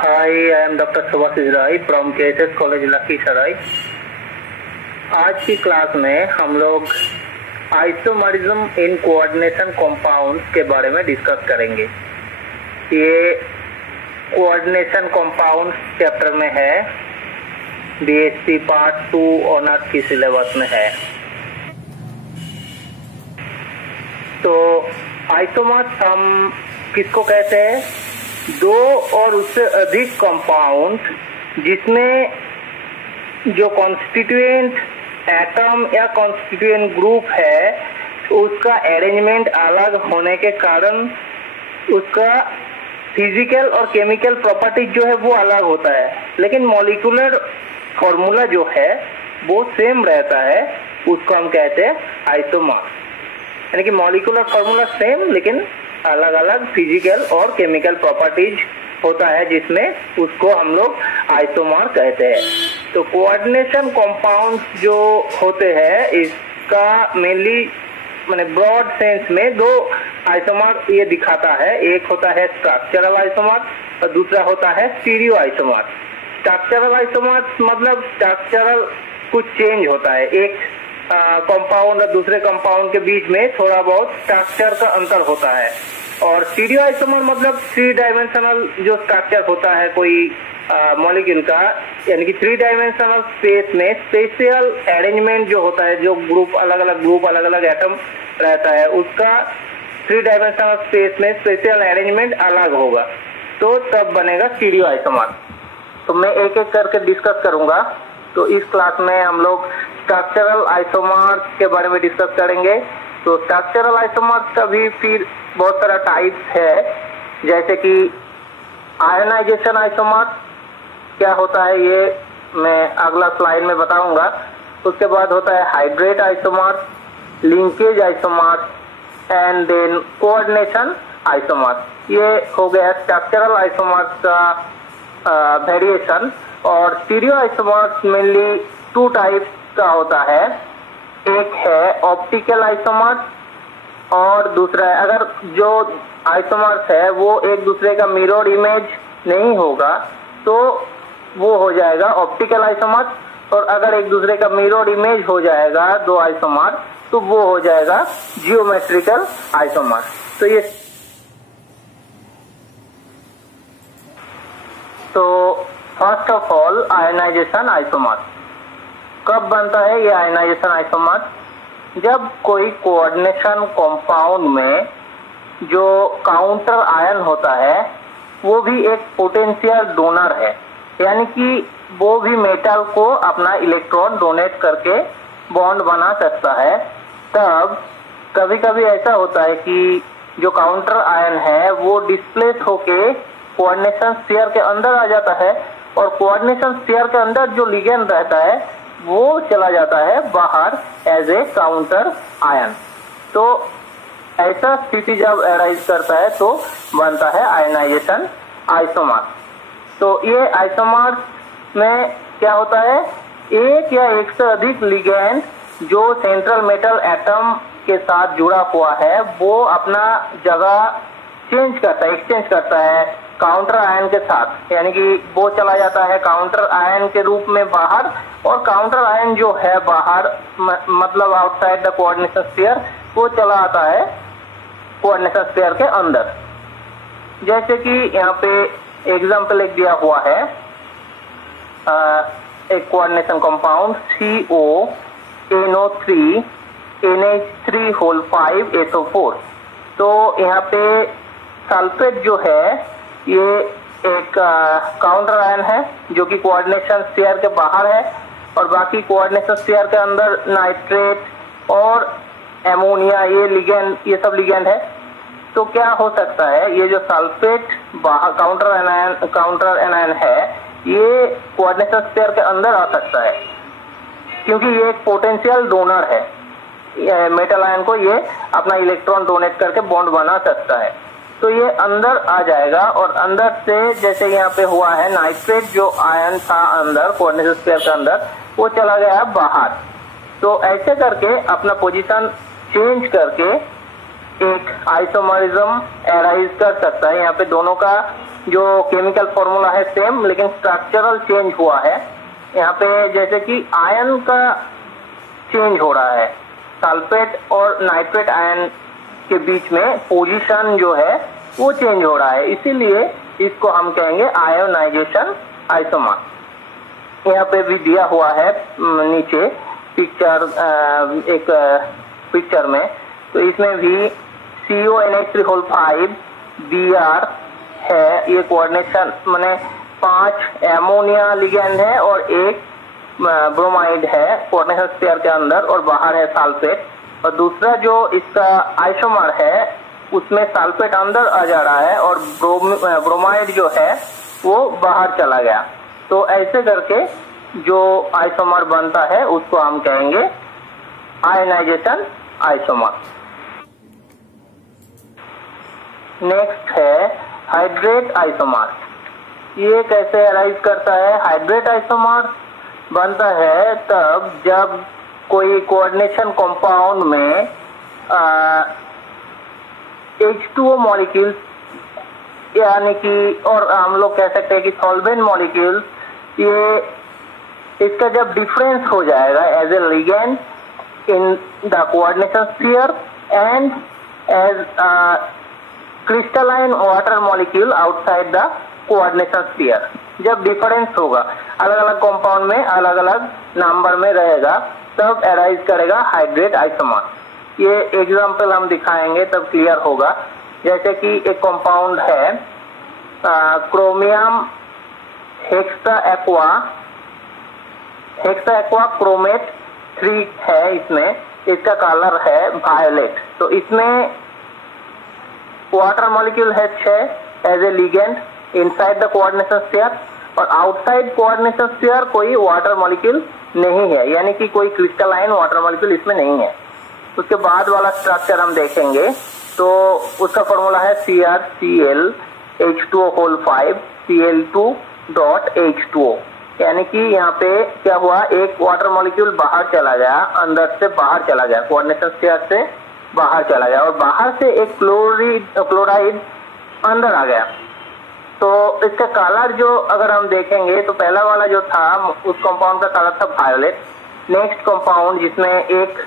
Hi, I am Dr. Subhasis Rai from KSS College Lakhisarai. आज की class में हम लोग आइसोमरिज्म इन कोऑर्डिनेशन कंपाउंड्स के बारे में डिस्कस करेंगे। ये कोऑर्डिनेशन कंपाउंड्स चैप्टर में है, बीएससी पार्ट 2 ऑनर्स की सिलेबस में है। तो आइसोमर्स हम किसको कहते हैं? दो और उससे अधिक कंपाउंड जिसमें जो कॉन्स्टिट्यूएंट एटम या कॉन्स्टिट्यूएंट ग्रुप है उसका अरेंजमेंट अलग होने के कारण उसका फिजिकल और केमिकल प्रॉपर्टीज जो है वो अलग होता है, लेकिन मॉलिक्यूलर फॉर्मूला जो है वो सेम रहता है। उसको हम कहते हैं आइसोमर, यानी कि मॉलिक्यूलर फॉर्मूला सेम लेकिन अलग अलग फिजिकल और केमिकल प्रॉपर्टीज होता है, जिसमें उसको हम लोग आइसोमर कहते हैं। तो कोऑर्डिनेशन कंपाउंड्स जो होते हैं इसका मेनली माने ब्रॉड सेंस में दो आइसोमर ये दिखाता है। एक होता है स्ट्रक्चरल आइसोमर और दूसरा होता है स्टीरियो आइसोमर। स्ट्रक्चरल आइसोमर मतलब स्ट्रक्चरल कुछ चेंज होता है, एक कंपाउंड और दूसरे कंपाउंड के बीच में थोड़ा बहुत स्ट्रक्चर का अंतर होता है। और स्टीरियो आइसोमर मतलब 3 डायमेंशनल जो स्ट्रक्चर होता है कोई मॉलिक्यूल का, यानी कि 3 डायमेंशनल स्पेस में स्पेशल अरेंजमेंट जो होता है, जो ग्रुप अलग अलग एटम रहता है उसका 3 डायमेंशनल स्पेस में स्पेशल अरेंजमेंट अलग होगा, तो तब बनेगा स्टीरियो आइसोमर। तो मैं एक एक करके डिस्कस करूंगा। तो इस क्लास में हम लोग स्ट्रक्चरल आइसोमर्स के बारे में डिस्कस करेंगे। तो स्ट्रक्चरल आइसोमर्स का भी फिर बहुत सारा टाइप्स है, जैसे कि आयनाइजेशन आइसोमर क्या होता है ये मैं अगला स्लाइड में बताऊंगा। उसके बाद होता है hydrate isomer, linkage isomer and then coordination isomer. ये हो गया स्ट्रक्चरल आइसोमर्स का वेरिएशन। और स्टीरियो आइसोमर्स मेनली 2 टाइप्स का होता है। एक है ऑप्टिकल आइसोमर्स और दूसरा है, अगर जो आइसोमर्स है वो एक दूसरे का मिरर इमेज नहीं होगा तो वो हो जाएगा ऑप्टिकल आइसोमर, और अगर एक दूसरे का मिरर इमेज हो जाएगा दो आइसोमर तो वो हो जाएगा जियोमेट्रिकल आइसोमर। तो ये first of all ionization isomer कब बनता है? ये आयनाइजेशन आइसोमर जब कोई कोऑर्डिनेशन कंपाउंड में जो काउंटर आयन होता है वो भी एक पोटेंशियल डोनर है, यानी कि वो भी मेटल को अपना इलेक्ट्रॉन डोनेट करके बॉन्ड बना सकता है। तब कभी कभी ऐसा होता है कि जो काउंटर आयन है वो डिस्प्लेस होके कोऑर्डिनेशन स्फीयर के अंदर आ जाता है, और कोऑर्डिनेशन स्फीयर के अंदर जो लिगेंड रहता है वो चला जाता है बाहर एज ए काउंटर आयन। तो ऐसा स्थिति जब अराइज करता है तो बनता है आयनाइजेशन आइसोमर। तो ये आइसोमर में क्या होता है, एक या एक से अधिक लिगेंड जो सेंट्रल मेटल एटम के साथ जुड़ा हुआ है वो अपना जगह चेंज करता है, एक्सचेंज करता है काउंटर आयन के साथ, यानी कि वो चला जाता है काउंटर आयन के रूप में बाहर, और काउंटर आयन जो है बाहर मतलब आउटसाइड द कोऑर्डिनेशन स्फीयर वो चला आता है कोऑर्डिनेशन स्फीयर के अंदर। जैसे कि यहाँ पे एग्जांपल एक दिया हुआ है, एक coordination compound CONO3 NH3 5SO4। तो यहाँ पे सल्फेट जो है ये एक काउंटर आयन है जो कि कोऑर्डिनेशन स्फीयर के बाहर है, और बाकी कोऑर्डिनेशन स्फीयर के अंदर नाइट्रेट और एमोनिया ये सब लिगेंड है। तो क्या हो सकता है, ये जो सल्फेट काउंटर एनायन है ये कोऑर्डिनेशन स्फीयर के अंदर आ सकता है, क्योंकि ये एक पोटेंशियल डोनर है। मेटल आयन को ये अपना इलेक्ट्रॉन डोनेट करके बॉन्ड बना सकता है। तो ये अंदर आ जाएगा, और अंदर से जैसे यहाँ पे हुआ है नाइट्रेट जो आयन था अंदर कोऑर्डिनेशन स्फीयर के अंदर वो चला गया बाहर। तो ऐसे करके अपना पोजीशन चेंज करके एक आइसोमरिज्म एराइज कर सकता है। यहाँ पे दोनों का जो केमिकल फॉर्मूला है सेम, लेकिन स्ट्रक्चरल चेंज हुआ है। यहाँ पे जैसे कि आयन का चेंज हो रहा है, सल्फेट और नाइट्रेट आयन के बीच में पोजीशन जो है वो चेंज हो रहा है, इसीलिए इसको हम कहेंगे आयोनाइजेशन आइसोमर। यहाँ पे भी दिया हुआ है नीचे पिक्चर, एक पिक्चर में, तो इसमें भी CONH3 Br है, ये कोऑर्डिनेशन माने 5 एमोनिया लिगेंड है और एक ब्रोमाइड है कोऑर्डिनेशन स्फीयर के अंदर और बाहर है सल्फेट। और दूसरा जो इसका आइसोमर है उसमें सल्फेट अंदर आ जा रहा है और ब्रोमाइड जो है वो बाहर चला गया। तो ऐसे करके जो आइसोमर बनता है उसको हम कहेंगे आयनाइजेशन आइसोमर। नेक्स्ट है हाइड्रेट आइसोमर। ये कैसे अराइज करता है? हाइड्रेट आइसोमर बनता है तब जब कोई कोऑर्डिनेशन कंपाउंड में H2O मॉलिक्यूल, यानी कि और हम लोग कह सकते हैं कि सॉल्वेंट मॉलिक्यूल, ये इसका जब डिफरेंस हो जाएगा as a ligand in the coordination sphere and as crystalline water molecule outside the coordination sphere, जब डिफरेंस होगा अलग अलग कंपाउंड में अलग अलग नंबर में रहेगा तब अराइज करेगा हाइड्रेट आइसोमर। ये एग्जांपल हम दिखाएंगे तब क्लियर होगा। जैसे कि एक कंपाउंड है क्रोमियम हेक्सा एक्वा क्रोमेट 3 है, इसमें इसका कलर है वायलेट। तो इसमें वाटर मॉलिक्यूल है 6 as a ligand inside the coordination sphere और आउटसाइड कोऑर्डिनेशन स्फीयर कोई वाटर मॉलिक्यूल नहीं है, यानी कि कोई क्रिस्टलाइन वाटर मॉलिक्यूल इसमें नहीं है। उसके बाद वाला स्ट्रक्चर हम देखेंगे तो उसका फॉर्मूला है CrCl H2O5 Cl2.H2O, यानी कि यहाँ पे क्या हुआ, एक वाटर मॉलिक्यूल बाहर चला गया, अंदर से बाहर चला गया, कोऑर्डिनेशन स्फीयर से बाहर चला गया और बाहर से एक क्लोराइड अंदर आ गया। तो इसका कलर जो अगर हम देखेंगे तो पहला वाला जो था उस कंपाउंड का कलर था वायलेट। नेक्स्ट कंपाउंड जिसमें एक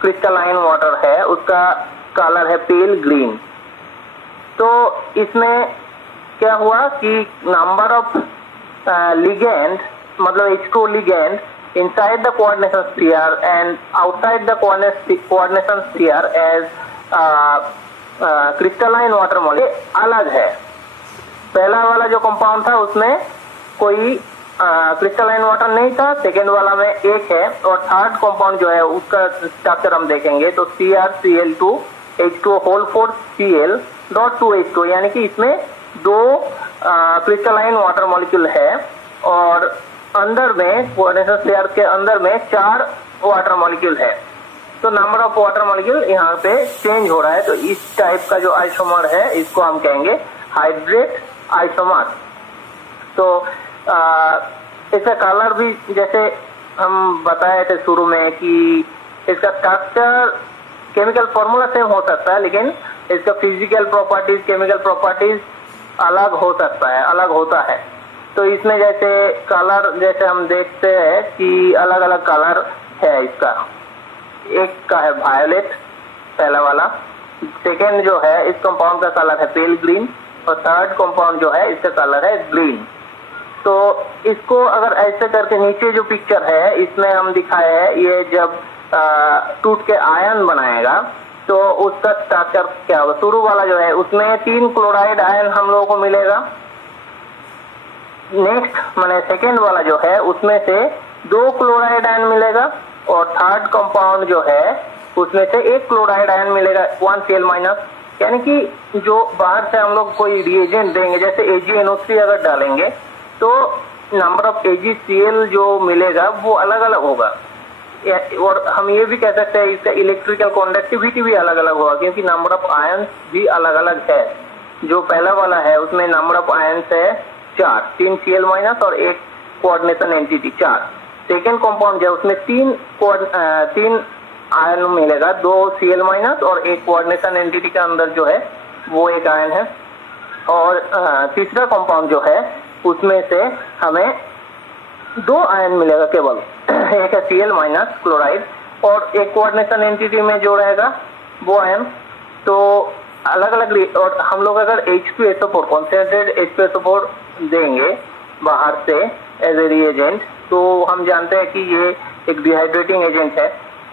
क्रिस्टलाइन वाटर है उसका कलर है पेल ग्रीन। तो इसमें क्या हुआ कि नंबर ऑफ लिगेंड, मतलब H2O ligand inside the coordination sphere and outside the coordination sphere as crystalline water molecule अलग है। पहला वाला जो कंपाउंड था उसमें कोई क्रिस्टलाइन वाटर नहीं था, सेकेंड वाला में एक है और थर्ड कंपाउंड जो है उसका स्ट्रक्चर हम देखेंगे तो CrCl2H2O4Cl.2H2, यानी कि इसमें 2 क्रिस्टलाइन वाटर मॉलिक्यूल है और अंदर में कोऑर्डिनेशन स्फीयर के अंदर में 4 वाटर मॉलिक्यूल है। तो नंबर ऑफ वाटर मॉलिक्यूल यहाँ पे चेंज हो रहा है। तो इस टाइप का जो आइसोमर है इसको हम कहेंगे हाइड्रेट आइसोमर। तो इसका कलर भी जैसे हम बताए थे शुरू में कि इसका स्ट्रक्चर केमिकल फॉर्मूला सेम हो सकता है लेकिन इसका फिजिकल प्रॉपर्टीज, केमिकल प्रॉपर्टीज अलग हो सकता है, अलग होता है। तो इसमें जैसे कलर जैसे हम देखते हैं कि अलग अलग कलर है इसका, एक का है वायलेट पहला वाला, सेकेंड जो है इस कंपाउंड का कलर है पेल ग्रीन और थर्ड कंपाउंड जो है इसका कलर है ग्रीन। तो इसको अगर ऐसे करके नीचे जो पिक्चर है इसमें हम दिखाए हैं, ये जब टूट के आयन बनाएगा तो उसका स्ट्रक्चर क्या होगा। शुरू वाला जो है उसमें 3 क्लोराइड आयन हम लोगों को मिलेगा। नेक्स्ट माने सेकेंड वाला जो है उसमें से 2 क्लोराइड आयन मिलेगा और थर्ड कंपाउंड जो है उसमें से 1 क्लोराइड आयन मिलेगा 1Cl-। यानी कि जो बाहर से हम लोग कोई रिएजेंट देंगे जैसे AgNO3 अगर डालेंगे तो नंबर ऑफ AgCl जो मिलेगा वो अलग अलग होगा। और हम ये भी कह सकते हैं इसका इलेक्ट्रिकल कंडक्टिविटी भी अलग अलग होगा क्योंकि नंबर ऑफ आयंस भी अलग अलग है। जो पहला वाला है उसमें नंबर ऑफ आयंस है 4, 3 Cl- और 1 कोऑर्डिनेशन एंटिटी 4। सेकेंड कंपाउंड जो है उसमें 3 आयन मिलेगा, 2 Cl- और 1 कोऑर्डिनेशन एंटिटी के अंदर जो है वो एक आयन है। और तीसरा कंपाउंड जो है उसमें से हमें 2 आयन मिलेगा केवल, एक है Cl माइनस क्लोराइड और एक कोऑर्डिनेशन एंटिटी में जो रहेगा वो आयन। तो अलग अलग, और हम लोग अगर H2SO4 कॉन्सेंट्रेट H2SO4 देंगे बाहर से एज ए रिएजेंट, तो हम जानते हैं कि ये एक डिहाइड्रेटिंग एजेंट है।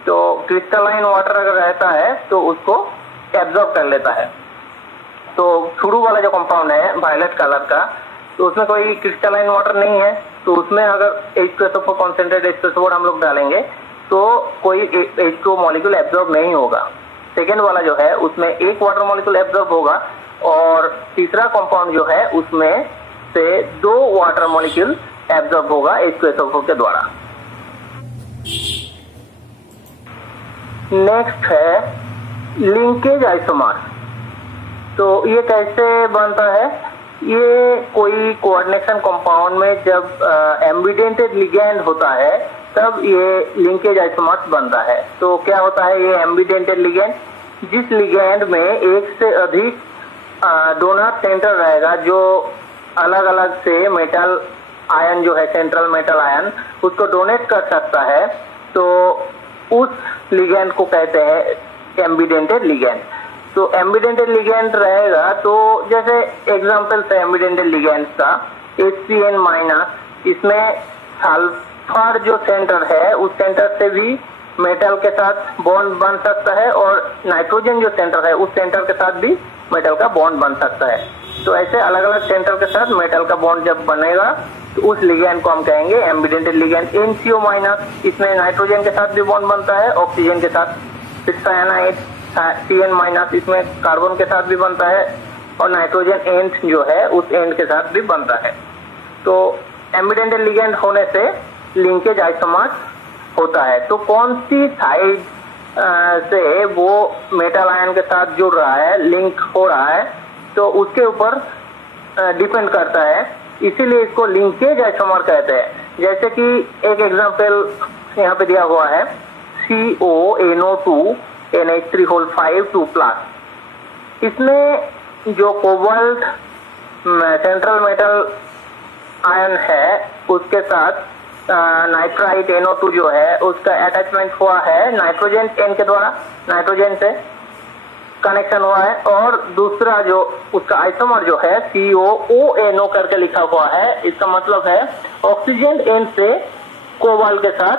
तो क्रिस्टलाइन वाटर अगर रहता है तो उसको एब्जॉर्ब कर लेता है। तो शुरू वाला जो कंपाउंड है वायलेट कलर का, तो उसमें कोई क्रिस्टलाइन वाटर नहीं है, तो उसमें अगर H2SO4 कॉन्सेंट्रेट H2SO4 हम लोग डालेंगे तो कोई H2O मॉलिक्यूल एब्जॉर्ब नहीं होगा। सेकेंड वाला जो है उसमें एक वाटर मॉलिक्यूल एब्जॉर्ब होगा और तीसरा कंपाउंड जो है उसमें से 2 वाटर मॉलिक्यूल एब्जॉर्ब होगा H2SO4 के द्वारा। नेक्स्ट है लिंकेज आइसोमर। तो ये कैसे बनता है? ये कोई कोऑर्डिनेशन कंपाउंड में जब एम्बिडेंटेड लिगैंड होता है तब ये लिंकेज आइसोमर्स बनता है। तो क्या होता है ये एम्बिडेंटेड लिगैंड? जिस लिगैंड में एक से अधिक डोनर सेंटर रहेगा जो अलग अलग से मेटल आयन जो है सेंट्रल मेटल आयन उसको डोनेट कर सकता है, तो उस लिगैंड को कहते हैं एम्बिडेंटेड लिगैंड। तो एम्बिडेंटेड लिगैंड रहेगा, तो जैसे एग्जांपल है एम्बिडेंटेड लिगैंड का HCN माइनस, इसमें सल्फर जो सेंटर है उस सेंटर से भी मेटल के साथ बॉन्ड बन सकता है और नाइट्रोजन जो सेंटर है उस सेंटर के साथ भी मेटल का बॉन्ड बन सकता है। तो ऐसे अलग अलग सेंटर के साथ मेटल का बॉन्ड जब बनेगा तो उस लिगैंड को हम कहेंगे एम्बिडेंटेड लिगैंड। NCO माइनस, इसमें नाइट्रोजन के साथ भी बॉन्ड बनता है ऑक्सीजन के साथ। फिर साइनाइड CN माइनस, इसमें कार्बन के साथ भी बनता है और नाइट्रोजन एंड जो है उस एंड के साथ भी बनता है। तो एम्बिडेंटेड लिगैंड होने से लिंकेज आइसोमर्स होता है। तो कौन सी साइड से वो मेटल आयन के साथ जुड़ रहा है, लिंक हो रहा है, तो उसके ऊपर डिपेंड करता है, इसीलिए इसको लिंकेज आइसोमर कहते हैं। जैसे कि एक एग्जांपल यहाँ पे दिया हुआ है CONO2 NH3 2+। इसमें जो कोबाल्ट सेंट्रल मेटल आयन है उसके साथ नाइट्राइट NO2 जो है उसका अटैचमेंट हुआ है नाइट्रोजन एन के द्वारा, नाइट्रोजन से कनेक्शन हुआ है। और दूसरा जो उसका आइसोमर जो है COONO करके लिखा हुआ है, इसका मतलब है ऑक्सीजन एन से कोबाल्ट के साथ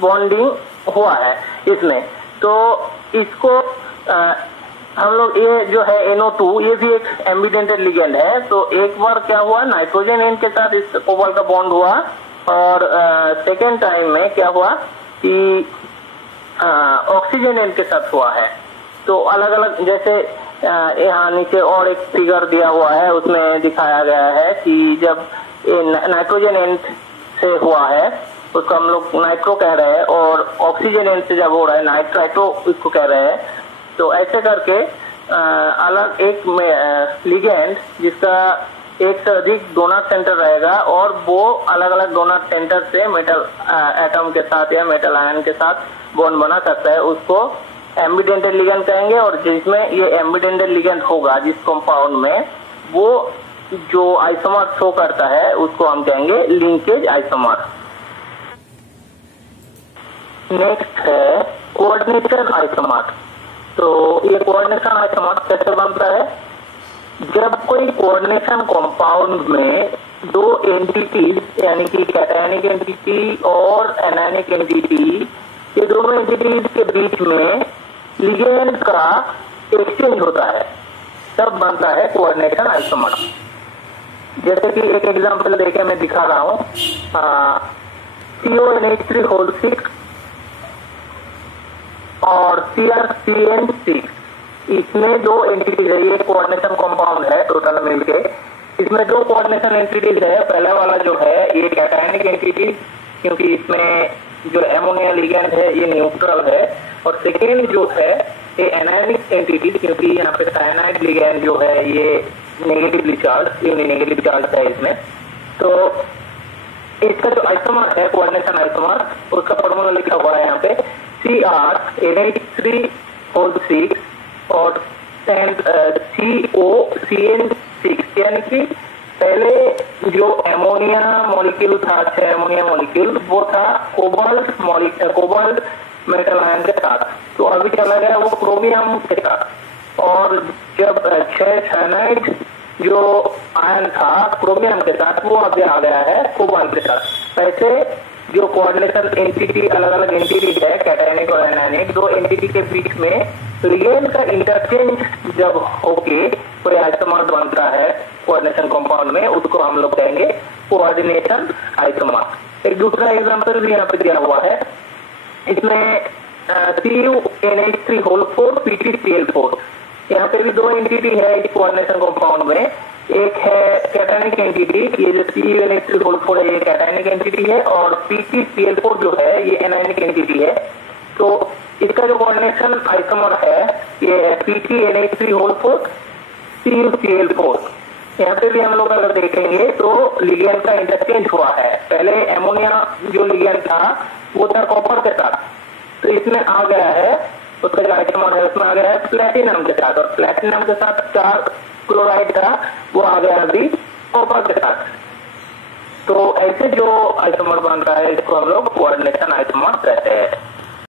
बॉन्डिंग हुआ है इसमें। तो इसको हम लोग ये जो है NO2 ये भी एक एम्बिडेंटेड लिगैंड है। तो एक बार क्या हुआ, नाइट्रोजन एन के साथ इस कोबाल्ट का बॉन्ड हुआ और सेकेंड टाइम में क्या हुआ कि ऑक्सीजन एन के साथ हुआ है। तो अलग अलग, जैसे यहाँ नीचे और एक फिगर दिया हुआ है उसमें दिखाया गया है कि जब नाइट्रोजन एन से हुआ है उसको हम लोग नाइट्रो कह रहे हैं और ऑक्सीजन एन से जब हो रहा है नाइट्राइट्रो इसको कह रहे हैं। तो ऐसे करके अलग एक लिगैंड जिसका एक से अधिक डोनर सेंटर रहेगा और वो अलग अलग डोनर सेंटर से मेटल एटम के साथ या मेटल आयन के साथ बॉन्ड बना सकता है, उसको एम्बिडेंटेड लिगैंड कहेंगे। और जिसमें ये एम्बिडेंटेड लिगैंड होगा जिस कंपाउंड में, वो जो आइसोमर शो करता है उसको हम कहेंगे लिंकेज आइसोमर। नेक्स्ट है कोऑर्डिनेशन आइसोमर। तो ये कोऑर्डिनेशन आइसोमर कैसे बनता है? जब कोई कोऑर्डिनेशन कंपाउंड में 2 एंटिटीज यानी कि कैटायनिक एंटिटी और एनायनिक एंटिटी, ये दोनों एंटिटीज के बीच में लिगैंड का एक्सचेंज होता है तब बनता है कोऑर्डिनेशन आइसोमर। जैसे कि एक एग्जांपल देके मैं दिखा रहा हूँ, CONH3 और CrCN6, इसमें 2 एंटिटीज है, ये कोऑर्डिनेशन कंपाउंड है टोटल मिलके। इसमें 2 कोऑर्डिनेशन एंटिटीज है। पहला वाला जो है ये कैटायनिक एंटिटीज, क्योंकि इसमें जो एमोनिया लिगैंड है ये न्यूट्रल है, और सेकेंड जो है ये एनायनिक एंटिटीज, क्योंकि यहाँ पे साइनाइड लिगैंड जो है ये नेगेटिवली चार्ज, नेगेटिव चार्ज है इसमें। तो इसका जो आइसोमर है कोऑर्डिनेशन आइसोमर, उसका फॉर्मूला लिखा हुआ है यहाँ पे CrNH3 और COCN6, यानी कि पहले जो एमोनिया मॉलिक्यूल था, 6 एमोनिया मॉलिक्यूल, वो था कोबाल्ट मेटल आयन के साथ। तो अभी चला गया वो क्रोमियम के साथ, और जब 6 साइनाइड जो आयन था क्रोमियम के साथ, वो अभी आ गया है कोबाल्ट के साथ। ऐसे जो कोऑर्डिनेशन एंटिटी, अलग अलग एंटिटी है, कैटायनिक और एनायनिक, दो एंटिटी के बीच में रिएजेंट का इंटरचेंज जब होके कोई आइसोमर बनता है कोऑर्डिनेशन कंपाउंड में, उसको हम लोग कहेंगे कोऑर्डिनेशन आइसोमर। एक दूसरा एग्जांपल भी यहाँ पे दिया हुआ है, इसमें CuNH3 PTCl4, यहाँ पे भी दो एंटिटी है इस कोऑर्डिनेशन कंपाउंड में। एक है कैटायनिक एंटिटी, ये जो CuNH3 है ये कैटायनिक एंटिटी है, और PTCl4 जो है ये एनायनिक एंटिटी है। तो इसका जो कोऑर्डिनेशन आइसोमर है ये PTNH3 CuCl4। यहाँ पे भी हम लोग अगर देखेंगे तो लिगेंड का इंटरचेंज हुआ है। पहले एमोनिया जो लिगेंड था वो था कॉपर के साथ, तो इसमें आ गया है, उसका जो आइसोमर है उसमें आ गया है प्लेटिनम के साथ, और प्लेटिनम के साथ 4 क्लोराइड था वो आ गया अभी कॉपर के साथ। तो ऐसे जो आइसोमर बन रहा है इसको हम लोग कोऑर्डिनेशन आइसोमर कहते हैं।